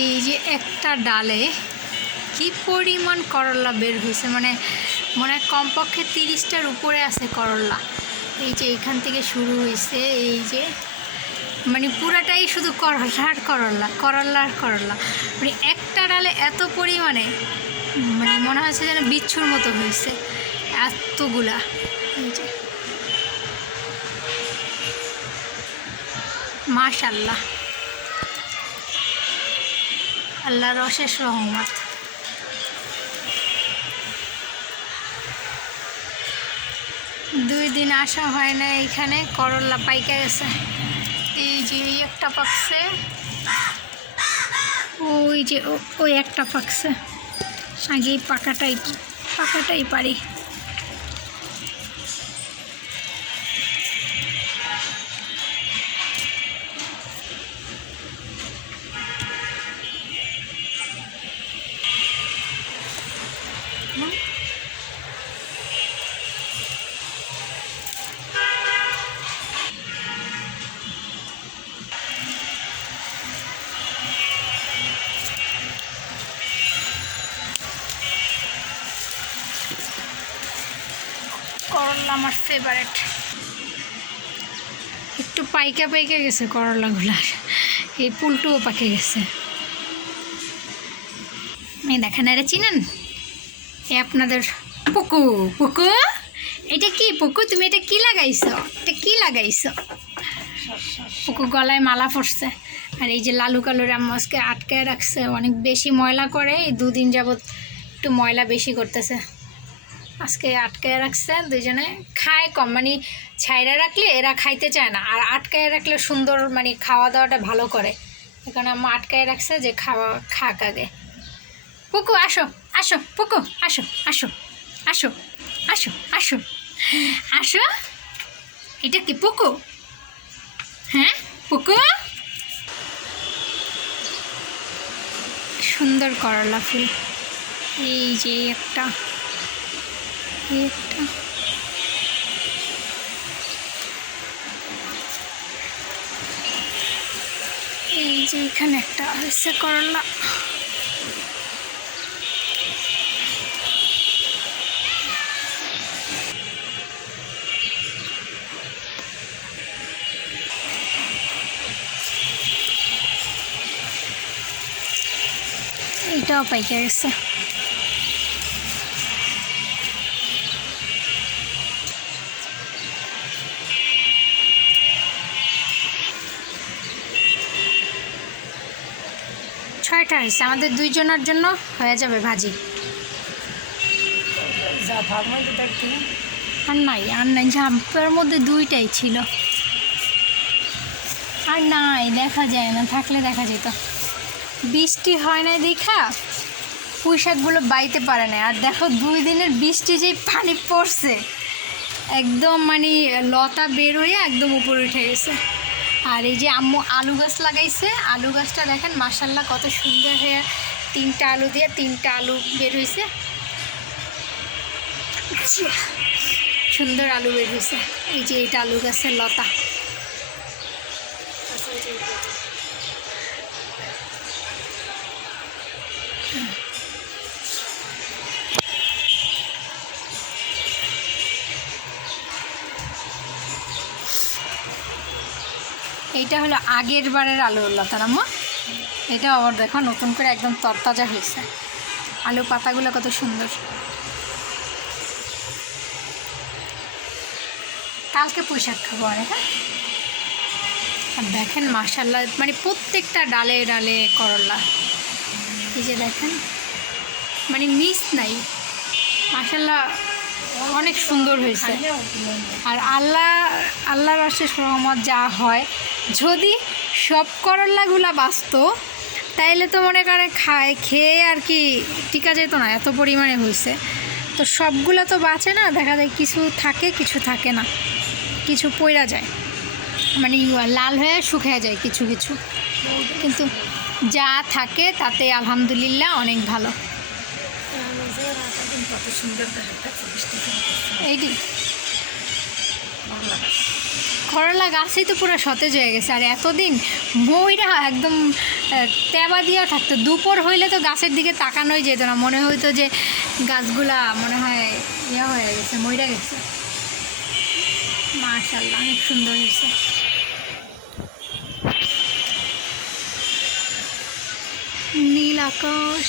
এই যে একটা ডালে কি পরিমাণ করলা বের হয়েছে, মানে মনে হয় কমপক্ষে 30টার উপরে আছে করলা। এই যে এখান থেকে শুরু হয়েছে, এই যে মানে পুরাটাই শুধু করলা আর করলা, করলা আর করলা। মানে একটা ডালে এত পরিমাণে, মানে মনে হচ্ছে যেন বিচ্ছুর মতো হয়েছে এতগুলা। এই যে মাশাআল্লাহ, আল্লাহর অশেষ রহমত। দুই দিন আসা হয় না এখানে, করলা পাইকা গেছে। এই যে এই একটা পাকছে, ওই যে ওই একটা পাকছে। আগে পাকাটাই পারি। করলা আমার ফেভারিট। একটু পাইকা গেছে করলাগুলার, এই পুলটুও পাকে গেছে। এই দেখেন, এটা চিনেন? এ আপনাদের পুকু। পুকু, এটা কি পুকু? তুমি এটা কি লাগাইছো? এটা কি লাগাইছো? পুকু গলায় মালা পড়ছে। আর এই যে লালু কালুর আম্মাকে আটকায় রাখছে, অনেক বেশি ময়লা করে। এই দুদিন যাবৎ একটু ময়লা বেশি করতেছে, আজকে আটকায় রাখছে। দুজনে খায় কম, মানে ছাইরা রাখলে এরা খাইতে চায় না, আর আটকায় রাখলে সুন্দর মানে খাওয়া দাওয়াটা ভালো করে। এখানে আম্মা আটকায় রাখছে যে খাক আগে। পুকু আসো, আসো পুকু, আসো আসো আসো আসো আসো আসো। এটা কি পুকু? হ্যাঁ পুকু। সুন্দর করলা ফুল। এই যে একটা, এই যে এখানে একটা হয়েছে করলা। এইটাও পাইকে গেছে। ছয়টা হয়েছে, আমাদের দুইজনের জন্য হয়ে যাবে ভাজি। আর নাই, ঝাম্পের মধ্যে দুইটাই ছিল, আর নাই, দেখা যায় না। থাকলে দেখা যেত। বৃষ্টি হয় নাই দেখা পুঁই শাকগুলো বাইতে পারে না। আর দেখো 2 দিনের বৃষ্টি যেই পানি পড়ছে, একদম মানে লতা বের হয়ে একদম উপরে উঠে গেছে। আর এই যে আম্মু আলু গাছ লাগাইছে, আলু গাছটা দেখেন মাশাআল্লাহ কত সুন্দর হয়ে 3টা আলু দিয়ে 3টা আলু বের হয়েছে। সুন্দর আলু বের হয়েছে। এই যে এটা আলু গাছের লতা। এইটা হলো আগের বারের আলুর লতা আম্মা। এটা আবার দেখো নতুন করে একদম তরতাজা হয়েছে। আলু পাতাগুলো কত সুন্দর। কালকে পুঁই শাক খাবো। আর দেখেন মাশাআল্লাহ, মানে প্রত্যেকটা ডালে ডালে করলা। এই যে দেখেন, মানে মিস নাই। মাশাআল্লাহ অনেক সুন্দর হয়েছে। আর আল্লাহর অশেষ রহমত যা হয়, যদি সব করলাগুলা বাঁচতো তাইলে তো মনে করে খেয়ে আর কি টিকা যেত না, এত পরিমাণে হয়েছে। তো সবগুলো তো বাঁচে না, দেখা যায় কিছু থাকে কিছু থাকে না, কিছু পইরা যায়, মানে লাল হয়ে শুকিয়ে যায় কিছু কিছু। কিন্তু যা থাকে তাতে আলহামদুলিল্লাহ অনেক ভালো। কত সুন্দর এইটি করলা গাছই তো পুরো সতেজ হয়ে গেছে। আর এতদিন মইরা একদম তেবা দিয়া থাকতো, দুপুর হইলে তো গাছের দিকে তাকানোই যেত না, মনে হইতো যে গাছগুলা মনে হয় ইয়া হয়ে গেছে, মইরা গেছে। মাশাআল্লাহ, অনেক সুন্দর হয়েছে। নীল আকাশ,